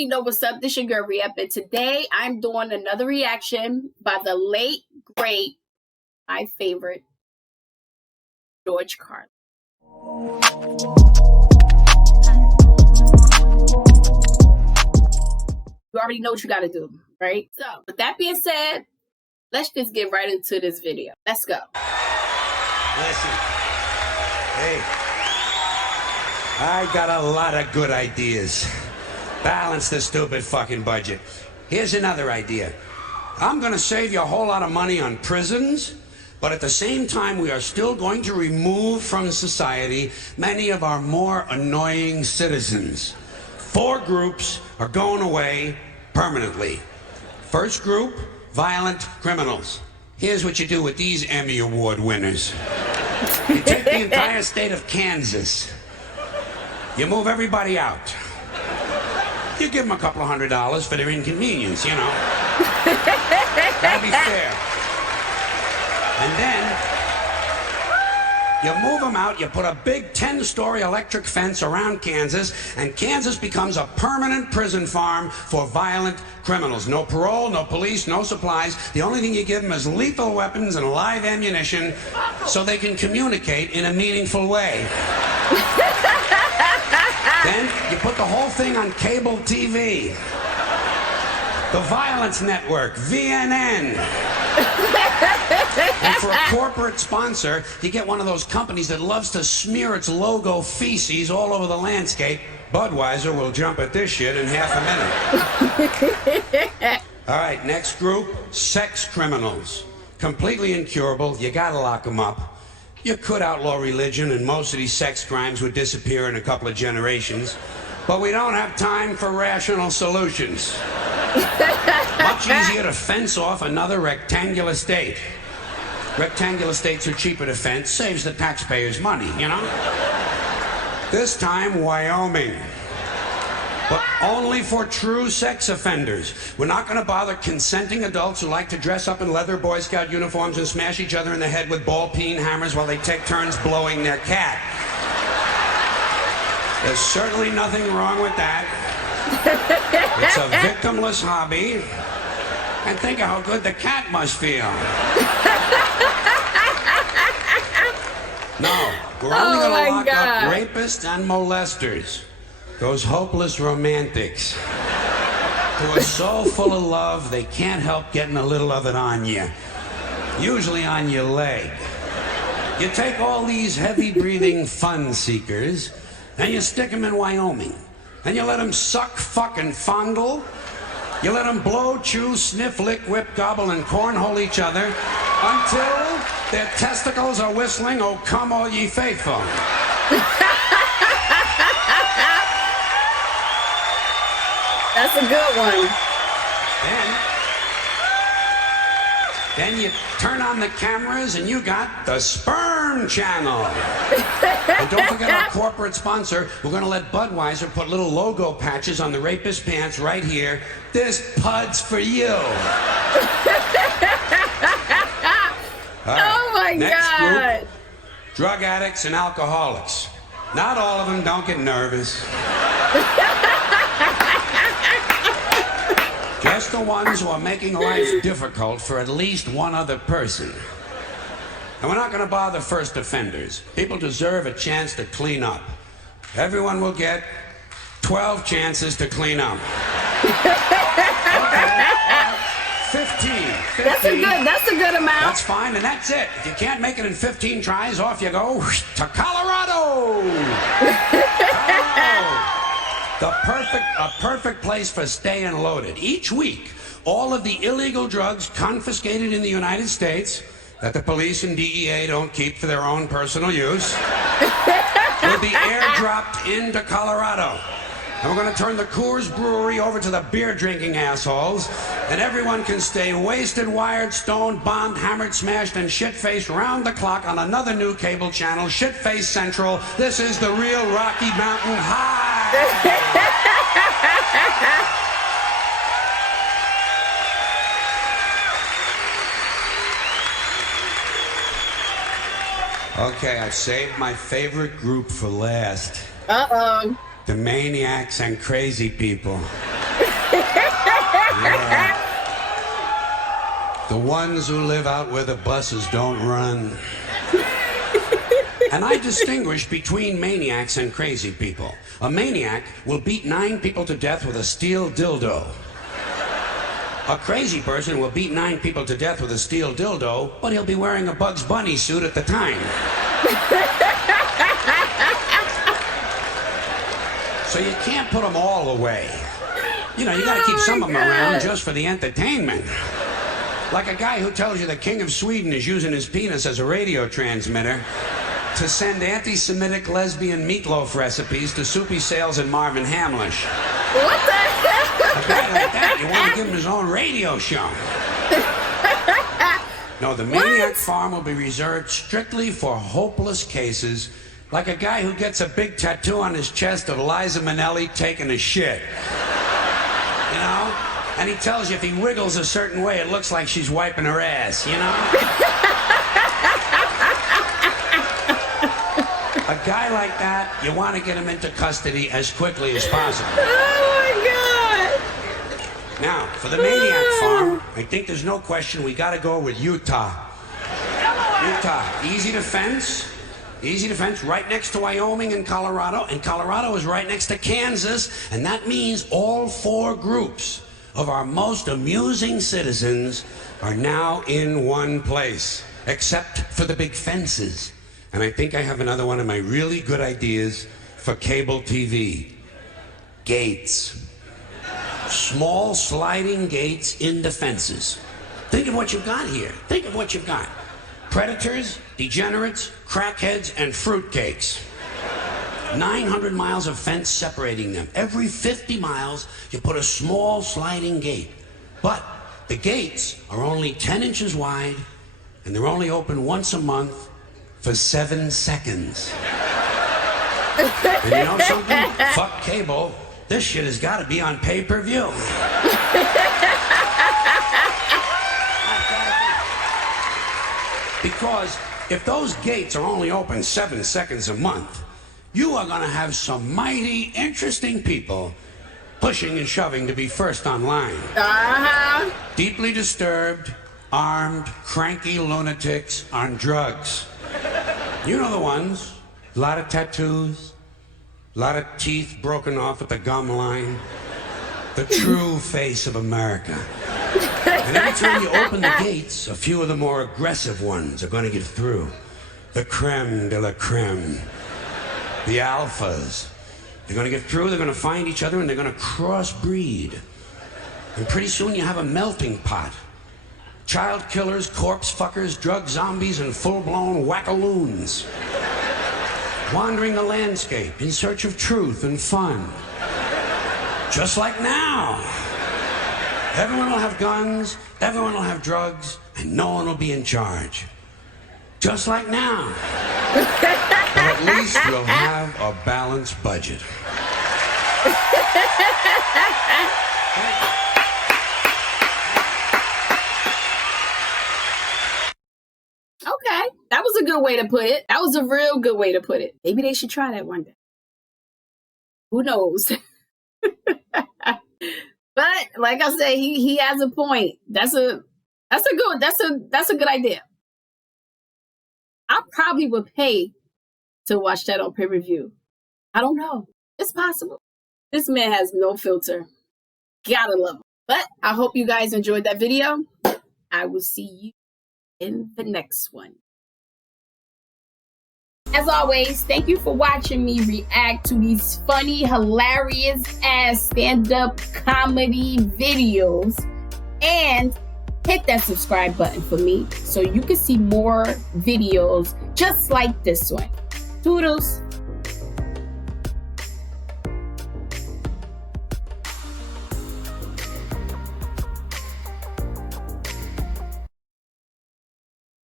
already know what's up. This your girl Ri-ACTiON, and today I'm doing another reaction by the late, great, my favorite, George Carlin. You already know what you gotta do, right? So, with that being said, let's just get right into this video. Let's go. Listen, hey, I got a lot of good ideas. Balance the stupid fucking budget. Here's another idea. I'm gonna save you a whole lot of money on prisons, but at the same time we are still going to remove from society many of our more annoying citizens. 4 groups are going away permanently. First group, violent criminals. Here's what you do with these Emmy Award winners. You take the entire state of Kansas. You move everybody out. You give them a couple of $100 for their inconvenience, you know. That'd be fair. And then you move them out, you put a big 10-story electric fence around Kansas, and Kansas becomes a permanent prison farm for violent criminals. No parole, no police, no supplies. The only thing you give them is lethal weapons and live ammunition so they can communicate in a meaningful way. Then you put the whole thing on cable TV. The Violence Network, VNN. And for a corporate sponsor, you get one of those companies that loves to smear its logo feces all over the landscape. Budweiser will jump at this shit in half a minute. All right, next group, sex criminals. Completely incurable, you gotta lock them up. You could outlaw religion and most of these sex crimes would disappear in a couple of generations. But we don't have time for rational solutions. Much easier to fence off another rectangular state. Rectangular states are cheaper to fence, saves the taxpayers money, you know? This time, Wyoming. But only for true sex offenders. We're not going to bother consenting adults who like to dress up in leather Boy Scout uniforms and smash each other in the head with ball-peen hammers while they take turns blowing their cat. There's certainly nothing wrong with that. It's a victimless hobby. And think of how good the cat must feel. No, we're only going to lock up rapists and molesters. Those hopeless romantics who are so full of love they can't help getting a little of it on you. Usually on your leg. You take all these heavy-breathing fun seekers and you stick them in Wyoming. And you let them suck, fuck, and fondle. You let them blow, chew, sniff, lick, whip, gobble, and cornhole each other until their testicles are whistling, "Oh, come all ye faithful." That's a good one. Then you turn on the cameras and you got the Sperm Channel. And don't forget our corporate sponsor. We're going to let Budweiser put little logo patches on the rapist pants right here. "This pud's for you." Oh my Next God. Group, drug addicts and alcoholics. Not all of them, don't get nervous. Just the ones who are making life difficult for at least one other person. And we're not going to bother first offenders. People deserve a chance to clean up. Everyone will get 12 chances to clean up. Okay. 15. That's a good amount. That's fine, and that's it. If you can't make it in 15 tries, off you go to Colorado. A perfect place for staying loaded. Each week, all of the illegal drugs confiscated in the United States that the police and DEA don't keep for their own personal use will be airdropped into Colorado. And we're going to turn the Coors Brewery over to the beer-drinking assholes, and everyone can stay wasted, wired, stoned, bombed, hammered, smashed, and shit-faced round the clock on another new cable channel, Shit-Face Central. This is the real Rocky Mountain High. Okay, I saved my favorite group for last. Uh-oh. The maniacs and crazy people. Yeah. The ones who live out where the buses don't run. And I distinguish between maniacs and crazy people. A maniac will beat 9 people to death with a steel dildo. A crazy person will beat 9 people to death with a steel dildo, but he'll be wearing a Bugs Bunny suit at the time. So you can't put them all away. You know, you gotta keep some of them around just for the entertainment. Like a guy who tells you the King of Sweden is using his penis as a radio transmitter to send anti-Semitic lesbian meatloaf recipes to Soupy Sales and Marvin Hamlish. What the hell? A guy like that, you want to give him his own radio show. No, the Maniac Farm will be reserved strictly for hopeless cases, like a guy who gets a big tattoo on his chest of Liza Minnelli taking a shit. You know? And he tells you if he wiggles a certain way, it looks like she's wiping her ass, you know? A guy like that, you want to get him into custody as quickly as possible. Oh my God! Now, for the Maniac Farm, I think there's no question we got to go with Utah. Utah, easy to fence. Easy to fence, right next to Wyoming and Colorado is right next to Kansas, and that means all 4 groups of our most amusing citizens are now in one place, except for the big fences. And I think I have another one of my really good ideas for cable TV. Gates. Small sliding gates in the fences. Think of what you've got here. Think of what you've got. Predators, degenerates, crackheads, and fruitcakes. 900 miles of fence separating them. Every 50 miles, you put a small sliding gate. But the gates are only 10 inches wide, and they're only open once a month for 7 seconds. And you know something? Fuck cable. This shit has got to be on pay-per-view. Because if those gates are only open 7 seconds a month, you are going to have some mighty interesting people pushing and shoving to be first online. Uh-huh. Deeply disturbed, armed, cranky lunatics on drugs. You know the ones. A lot of tattoos, a lot of teeth broken off at the gum line. The true face of America. And every time you open the gates, a few of the more aggressive ones are going to get through. The creme de la creme. The alphas. They're going to get through, they're going to find each other, and they're going to crossbreed. And pretty soon you have a melting pot. Child killers, corpse fuckers, drug zombies, and full-blown wackaloons. Wandering the landscape in search of truth and fun. Just like now. Everyone will have guns, everyone will have drugs, and no one will be in charge. Just like now. But at least we'll have a balanced budget. Okay, that was a good way to put it. That was a real good way to put it. Maybe they should try that one day. Who knows? But like I said, he has a point. That's a good idea. I probably would pay to watch that on pay-per-view. I don't know. It's possible. This man has no filter. Gotta love him. But I hope you guys enjoyed that video. I will see you in the next one. As always, thank you for watching me react to these funny, hilarious ass stand-up comedy videos. And hit that subscribe button for me so you can see more videos just like this one. Toodles.